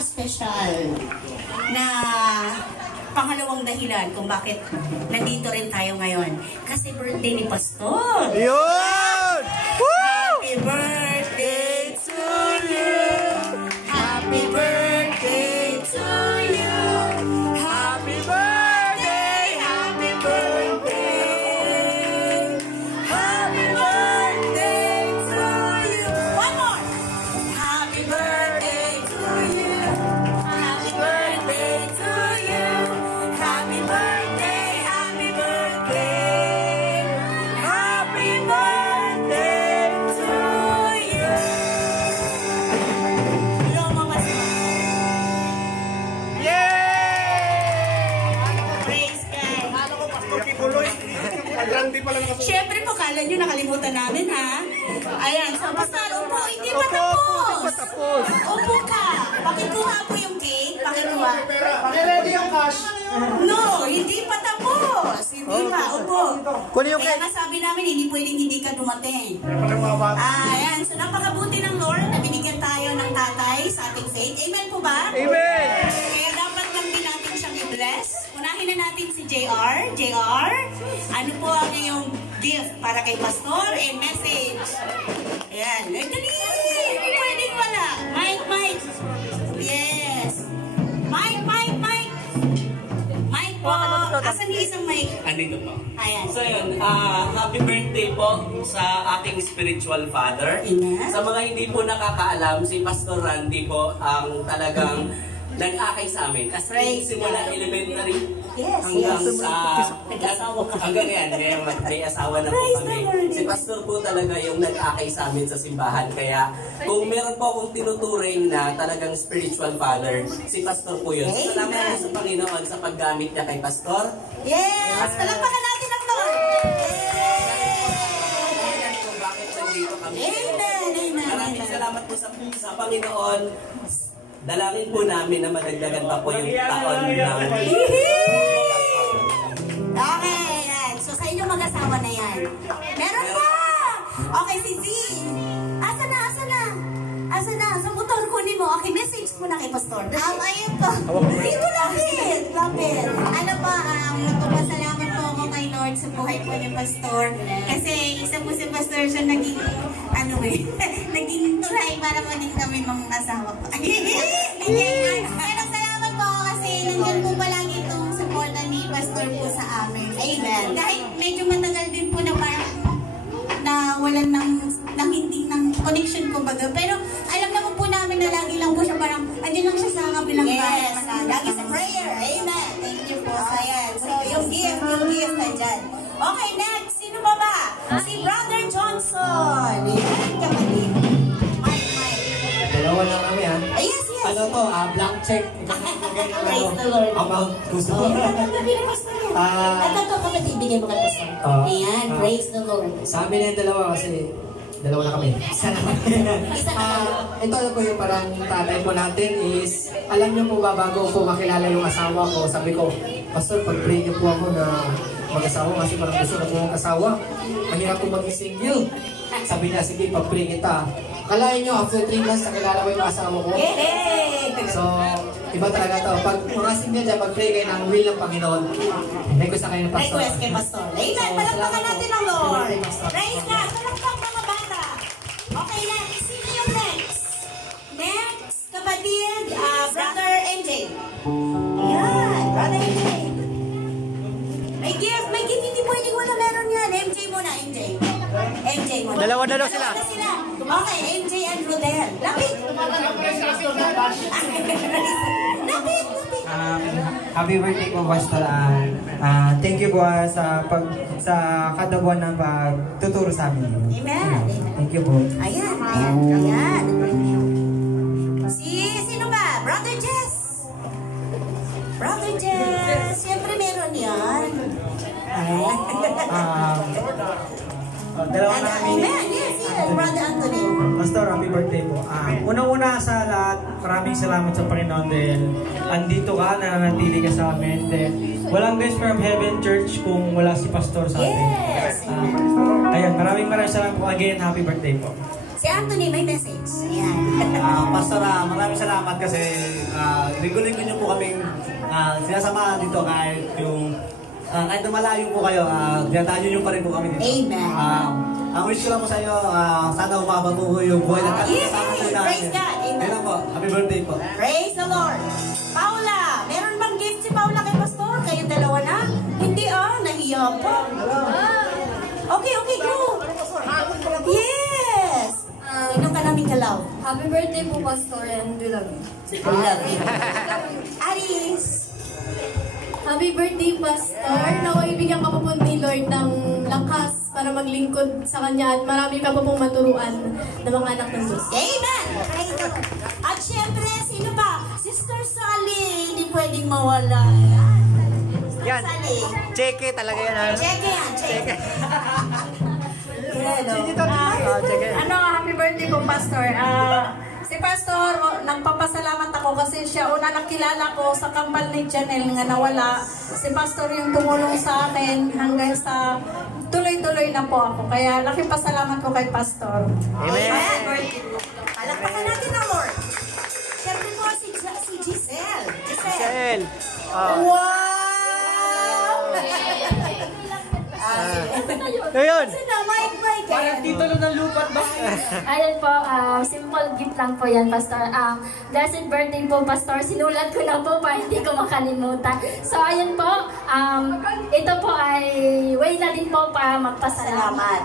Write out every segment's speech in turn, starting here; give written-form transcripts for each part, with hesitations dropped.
special na pangalawang dahilan kung bakit nandito rin tayo ngayon. Kasi birthday ni Pastor. Yun! Happy birthday to you! Happy birthday to you! Happy birthday! Happy birthday! Happy birthday to you! One more! Happy birthday to you! Happy birthday to you! Happy birthday! Happy birthday! Happy birthday to you! Hello, Mama Sma. Praise God. Siyempre po, kala nyo nakalimutan namin, ha? Ayan, so basta, upo, hindi pa tapos. Upo ka. Pakikuha po yung cake. Pakikuha. Ready yung cash. No, hindi pa tapos. Hindi pa, upo. Kunin yung Kaya cake. nga sabi namin, hindi pwedeng hindi ka dumating. Ayan, so napakabuti ng Lord na binigyan tayo ng tatay sa ating faith. Amen po ba? Amen! Kaya dapat lang din natin siyang i-bless. Unahin na natin si JR. JR, ano po ang iyong gift para kay Pastor and message? Ayan, dali! Hindi pwedeng wala. Mike, Mike. Yes. Mike, Mike, Mike. Mike po. Asan yung isang mic? Andito po. Ayan. So yun, happy birthday po sa aking spiritual father. Amen. Sa mga hindi po nakakaalam, si Pastor Randy po ang talagang nag-akay sa amin. Kasi Praise simula God. elementary Yes, hanggang yes. sa... Nag-asawa ka. Hanggang yan, may asawa na po Praise kami. the Lord. Si Pastor po talaga yung nag-akay sa amin sa simbahan. Kaya kung meron po akong tinuturing na talagang spiritual father, si Pastor po yun. Amen. Salamat po sa Panginoon sa paggamit niya kay Pastor. Yes! Palakpakan natin ang Lord! Kung bakit nandito kami. Amen! Amen! Maraming Amen! salamat po sa Panginoon. Dalangin po namin na madagdagan pa po yung taon ng... Okay, yan. So sa inyong mag-asawa na yan. Meron pa! Okay, si Z. Asa na, asa na? Asa na? Sa motor kunin mo. Okay, message mo na kay Pastor. Ayun po. Dito, lapit. Lapit. Ano po, nagpapasalamat po ako kay Lord sa buhay po ni Pastor. Kasi isa po si Pastor siya naging, naging tulay para maging kami mga asawa po. Pero salamat po kasi nandiyan po palagi itong suporta ni Pastor po sa amin. Amen. Kahit medyo matagal din po na parang walan ng hindi ng connection kumbaga. Pero alam naman po namin na lagi lang po siya parang, andyan lang siya sa kabilang bahay. Yes. Lagi sa prayer. Amen. Thank you po. Ayan. So yung gift nandyan. Okay, next. Sino ba ba? Si Brother Johnson. Ayan, kapatid. Mike, Mike. Dalawa lang kami ha. Yes, yes. Ano to? Blank check. Praise the Lord. Amount. Gusto Oh, mo? ito kapatid, ibigay mo kay Pastor. Ayan, praise the Lord. Sa amin na yung dalawa kasi dalawa na kami. Isa na lang. Ito po yung parang tatay po natin is, alam niyo po ba bago po makilala yung asawa ko, sabi ko, Pastor, pag-pray niyo po ako na mag-asawa kasi parang gusto na po mag-asawa. Mahirap po maging single. Sabi niya, sige, pag-pray kita. Kalahin niyo, after 3 months, nakilala ko yung asawa ko. Yay! So, iba talaga to. Pag mga single dyan, pag-pray kayo ng will ng Panginoon, request na kayo ng Pastor. Request kay Pastor. Amen. So, Palakpakan salamat natin po. ang Lord. Salamat, Pastor. Praise God. Palakpak mga bata. Okay, next. Sino yung next? Next, kapatid, Brother MJ. Ayan, Brother MJ. May gift. Hindi pwedeng wala meron yan. MJ muna, MJ. MJ muna. Dalawa na daw sila. Dalawa na sila. Okay, MJ and Rodel. Lapit. Lapit, lapit. Happy birthday po, Pastor. Thank you po sa kada buwan ng pagtuturo sa amin. Amen. Thank you po. Ayan, ayan, ayan. Sino ba? Brother Jess. Brother Jess. Siyempre meron yan. Ayan. Dalawa na kami. Amen, yes, yes. Brother Anthony. Pastor, happy birthday po. Unang-una sa lahat, maraming salamat sa Panginoon dahil andito ka, nananatili ka sa amin. Dahil walang Grace from Heaven Church kung wala si Pastor sa amin. Yes. Ayan, maraming salamat po again. Happy birthday po. Si Anthony may message. Ayan. Pastor, maraming salamat kasi regular niyo po kaming sinasamahan dito kahit yung kahit na malayo po kayo, dinadayo niyo pa rin po kami dito. Amen. Ang wish ko lang po sa iyo, sana umabatuho yung buhay ng kasama po natin. Praise God. Amen. Yun lang po. Happy birthday po. Praise the Lord. Paula, meron bang gift si Paula kay Pastor? Kayong dalawa na? Hindi nahiya pa. Okay, go. Yes. Sino ka namin kalaw? Happy birthday po, Pastor, and we love you. I love you. Aris. Happy birthday, Pastor. Naway bigyan ka po ni Lord ng lakas para maglingkod sa Kanya at marami ka po pong maturuan ng mga anak ng Diyos. Amen. At syempre, sino pa? Sister Sally. Hindi pwedeng mawala. Yan. Sally. Cheque talaga yan. Cheque yan, cheque. Happy birthday po, Pastor. Si Pastor, nagpapasalamat ako kasi siya una nakilala ko sa kampal ni Janelle nga nawala. Si Pastor yung tumulong sa amin hanggang sa tuloy-tuloy na po ako. Kaya nakipasalamat ko kay Pastor. Amen. Palakpakan natin ang Lord. Siyempre po si Giselle. Giselle. Wow! Ayun. Sino? Mike. Parang titulo ng lupat ba? Ayun po, simple gift lang po yan, Pastor. Blessed birthday po, Pastor. Sinulat ko na po para hindi ko makalimutan. So, ayun po, ito po ay way na din po para magpasalamat.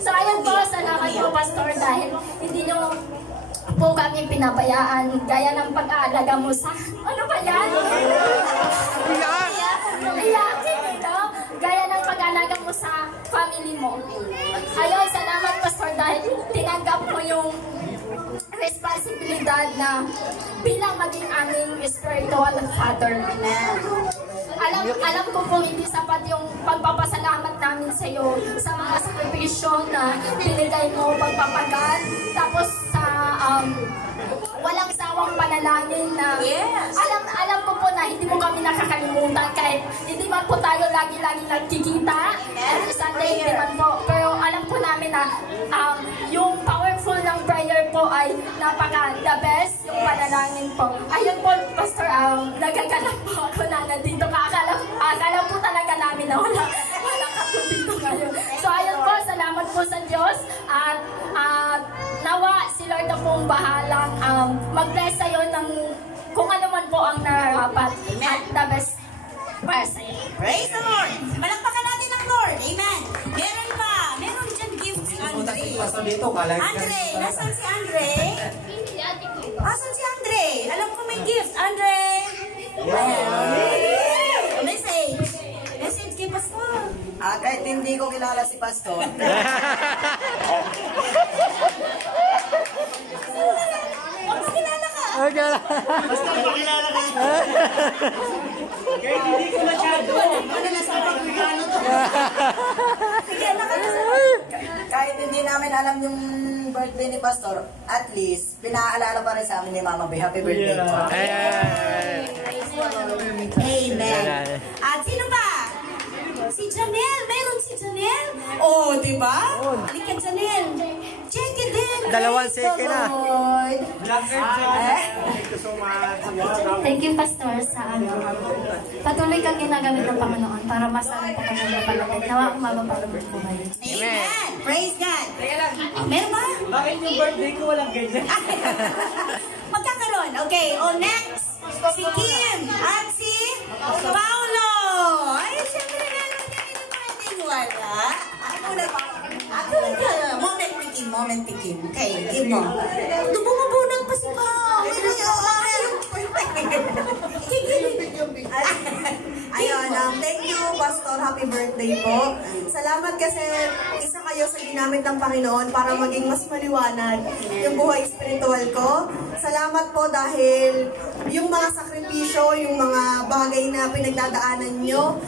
So, ayun po, salamat po, Pastor, dahil hindi nyo po kami pinabayaan gaya ng pag-aalaga mo sa... Ano ba yan? Iyakin ito. Gaya ng pag-aalaga mo sa family mo. Ayun, salamat, Pastor, dahil tinanggap mo yung responsibilidad na bilang maging aming spiritual father. Alam ko po hindi sapat yung pagpapasalamat namin sa iyo sa mga sakripisyo na binigay mo, pagpapagal, tapos sa walang sawang panalangin na alam ko po na hindi mo kami nakakalimutan kahit hindi man po tayo lagi-lagi nagkikita every Sunday, hindi man po, pero alam po namin na yung powerful ng prayer po ay napaka the best yung panalangin po. Ayun po, Pastor, nagagalak po ako na nandito ka. Akala po talaga namin na wala ka po dito ngayon. So ayun po, salamat po sa Diyos at nawa si Lord na pong bahalang mag-bless sa'yo ng kung ano man po ang nararapat at the best para sa'yo. Praise the Lord! Palakpakan natin ang Lord! Amen! Meron pa! Meron dyan gift si Andre. Andre! Nasaan si Andre? Asan si Andre? Alam ko may gift. Andre! Message! Message kay Pastor. Kahit hindi ko kilala si Pastor. Magpakilala ka! Pastor, pakilala ka. Kahit hindi ko masyado. Ano na sa pag-regano to? Kahit hindi namin alam yung birthday ni Pastor, at least, pinaalala pa rin sa amin ni Mama Bay. Happy birthday po. Amen. At sino pa? Si Janelle. Meron si Janelle. Oh, di ba? Halika, Janelle. Check it din. Dalawang cheque na. Thank you, Pastor, sa patuloy kang ginagamit ng Panginoon para masabi po kami ng palagay. Nawa umabapagod po kayo. Amen. Praise God. Meron ba? Bakit yung birthday ko walang ganyan? Magkakaroon. Okay. Next. Si Kim at si Paolo. Ay, siyempre meron din pwedeng wala. Ako na. Moment tikim. Okay, give mo. Dumumabunag pa si Paolo. Ayun, thank you, Pastor. Happy birthday po. Salamat kasi isa kayo sa ginamit ng Panginoon para maging mas maliwanag yung buhay spiritual ko. Salamat po dahil yung mga sakripisyo, yung mga bagay na pinagdadaanan nyo,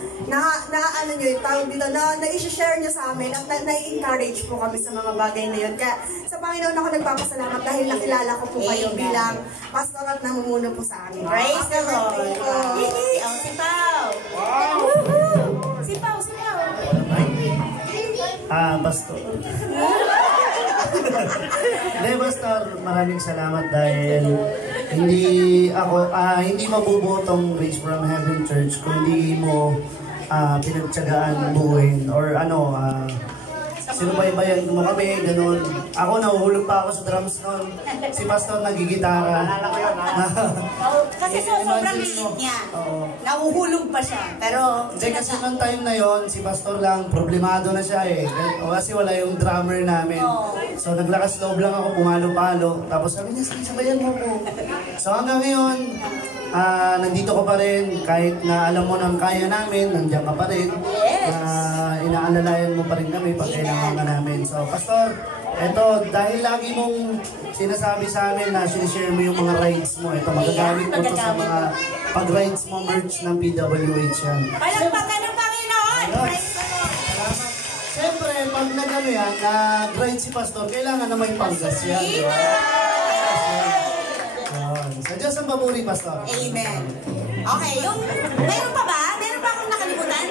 na-share nyo sa amin at na-encourage po kami sa mga bagay na yun. Kaya sa Panginoon ako nagpapasalamat dahil nakilala ko po kayo bilang pastor at namumuno po sa amin. Praise the Lord. Yay! Oh, si Pao. Woohoo! Si Pao. Pastor. Hindi, Pastor, maraming salamat dahil hindi mabubuo tong Grace from Heaven Church kung hindi mo pinagtsagaan buuin or sinubaybayan mo kami, ganun. Ako, nahuhulog pa ako sa drums noon. Si Pastor nagigitara. Kasi sobrang liit niya. Nahuhulog pa siya. Pero, kasi noong time na yon si Pastor lang, problemado na siya eh. Kasi wala yung drummer namin. So naglakas loob lang ako, pumalo-palo. Tapos sabi niya, sabayan mo ko. So hanggang ngayon, nandito ko pa rin. Kahit na alam mo nang kaya namin, nandiyan ka pa rin. Inaalalayan mo pa rin kami pag kailangan ka namin. So Pastor, eto, dahil lagi mong sinasabi sa amin na sinishare mo yung mga rides mo, ito, magagamit mo ito sa mga pag-rides mo merch ng PWH yan. Palagpagan ng Panginoon! Praise the Lord! Siyempre, pag nag-ride si Pastor, kailangan na may panggas yan. Sa Diyos ang baburi, Pastor. Amen. Okay, meron pa ba? Meron pa akong nakalimutan?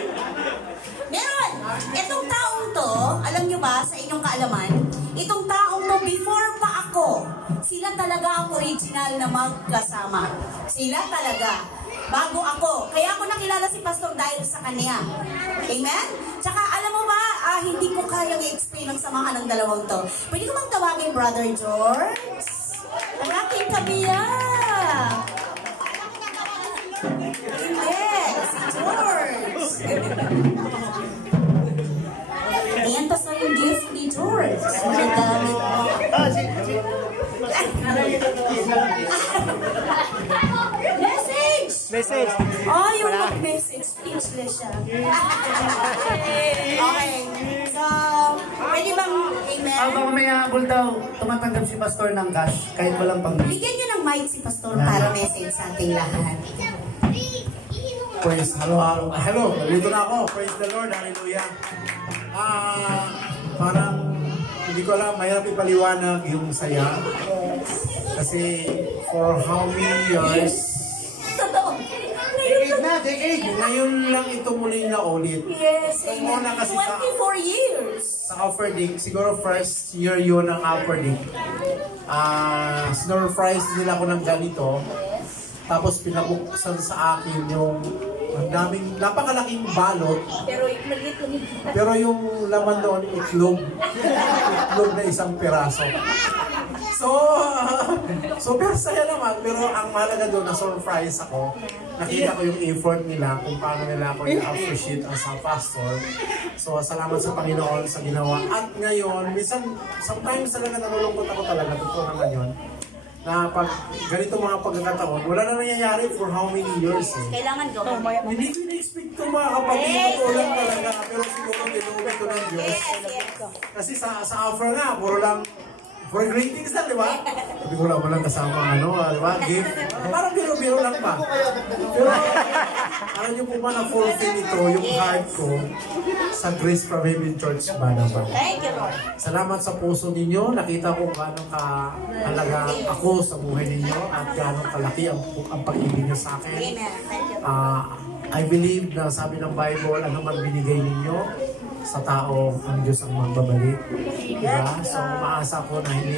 Meron! Itong taong to, alam nyo ba, sa inyong kaalaman, itong taong to, before pa ako, sila talaga ang original na magkasama. Sila talaga. Bago ako. Kaya ako nakilala si Pastor dahil sa kanya. Amen? Tsaka alam mo ba, hindi ko kayang i-explain ang samahan ng dalawang to. Pwede ko bang tawagin Brother George? Ang aking kabiya. Hindi, si George. Ayan, Pastor, yung gift ni George. Magagamit mo. Message! Oh, yung mag-message. Speechless siya. Okay. So, pwede bang amen? Baka may habol daw, tumatanggap si Pastor ng cash kahit walang pangbili. Bigyan niyo ng mic si Pastor para message sa ating lahat. Praise, hello, nandito na ako. Praise the Lord, hallelujah. Parang, hindi ko alam, mahirap ipaliwanag yung saya. Kasi, for how many years, decade. Ngayon lang ito muli na ulit. Yes, amen. 24 years. Sa Offer Dig, siguro first year yun ng Offer Dig. Snurfries nila ako ng ganito. Tapos pinabuksan sa akin yung napakalaking balot. Pero yung laman doon, itlog. Itlog na isang piraso. So pero saya naman, pero ang mahalaga doon, na-surprise ako. Nakita ko yung effort nila, kung paano nila ako i-appreciate as a pastor. So salamat sa Panginoon sa ginawa. At ngayon, sometimes talaga nalulungkot ako talaga, totoo naman yun. Na pag ganito mga pagkakataon, wala na nangyayari for how many years eh. Kailangan gawin. Hindi ko na-expect ko mga kapatid, totoo lang talaga. Pero siguro tinubig ko ng Diyos. Kasi sa offer nga, puro lang for greetings lang, di ba? Sabi ko lang walang kasama, di ba? Gift. Parang biro-biro lang pa. Pero, alam niyo po ba na fulfill ito, yung heart ko sa Grace from Heaven Church Banaban. Thank you, Lord. Salamat sa puso ninyo. Nakita ko gano'ng kahalaga ako sa buhay ninyo at gano'ng kalaki ang pag-ibig niyo sa akin. I believe na sabi ng Bible, ano man binigay ninyo sa tao, ang Diyos ang magbabalik. Diba? So, maasa ko na hindi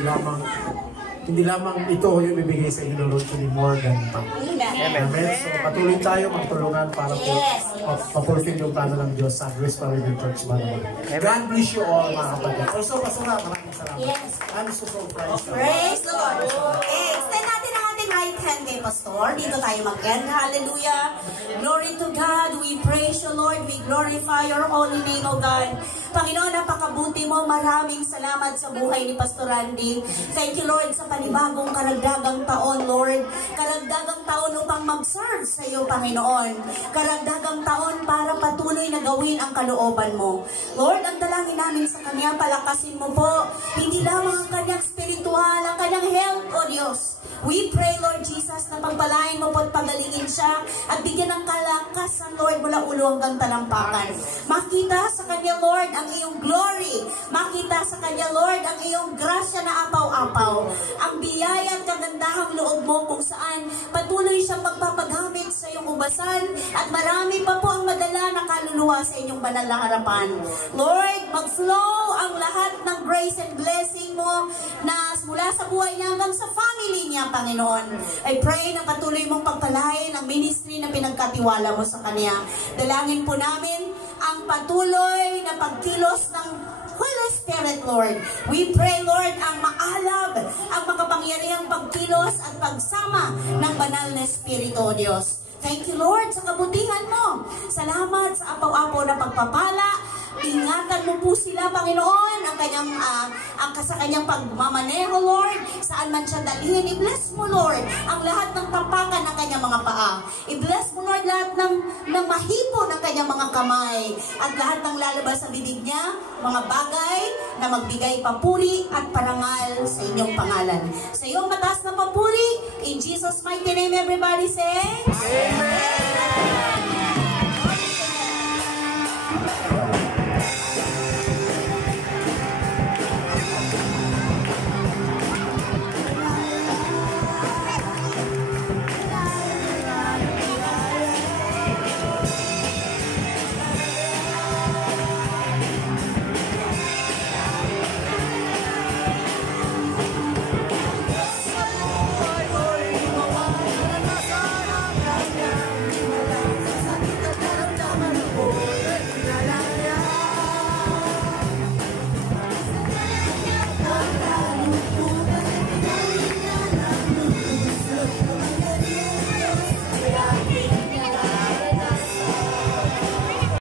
lamang ito yung ibigay sa inyo ng Lord, kundi more than pa. Amen. So, patuloy tayo magtulungan para po ma-fulfill yung plano ng Diyos sa Grace Pavilion Church Banaban. God bless you all, mga kapatid. Also, Pastor, maraming salamat. I'm so surprised. Praise the Lord. Okay, extend natin ang ating right hand kay Pastor. Dito tayo mag-end. Hallelujah. Glory to God. We praise you, Lord. We glorify your holy name, O God. Panginoon, napakabuti mo. Maraming salamat sa buhay ni Pastor Randy. Thank you, Lord, sa panibagong karagdagang taon, Lord. Karagdagang taon upang mag-serve sa iyo, Panginoon. Karagdagang taon para patuloy na gawin ang kalooban mo. Lord, ang dalangin namin sa Kanya, palakasin mo po. Hindi lamang ang Kanyang spiritual, ang Kanyang health, O Diyos. We pray, Lord Jesus, na pagpalain mo po at pagalingin siya at bigyan ng kalakasan, Lord, mula ulo hanggang talampakan. Makita sa Kanya, Lord, ang iyong glory. Makita sa Kanya, Lord, ang iyong grasya na apaw-apaw. Ang biyaya at kagandahang loob mo kung saan patuloy siyang magpapagamit sa iyong ubasan at marami pa po ang madala na kaluluwa luha sa inyong banal na harapan. Lord, mag-flow ang lahat ng grace and blessing mo na mula sa buhay niya hanggang sa family niya, Panginoon. I pray na patuloy mong pagpalain ang ministry na pinagkatiwala mo sa Kanya. Dalangin po namin ang patuloy na pagkilos ng Holy Spirit, Lord. We pray, Lord, ang maalab, ang makapangyarihang pagkilos at pagsama ng banal na Espiritu, O Diyos. Thank you, Lord, sa kabutihan mo. Salamat sa apaw-apaw na pagpapala. Ingatan mo po sila, Panginoon, sa kanyang pagmamaneho, Lord. Saan man siya dalhin, i-bless mo, Lord, ang lahat ng tapakan ng kanyang mga paa. I-bless mo, Lord, lahat ng mahipo ng kanyang mga kamay. At lahat ng lalabas sa bibig niya, mga bagay na magbigay papuri at parangal sa inyong pangalan. Sa iyong mataas na papuri, in Jesus' mighty name, everybody say,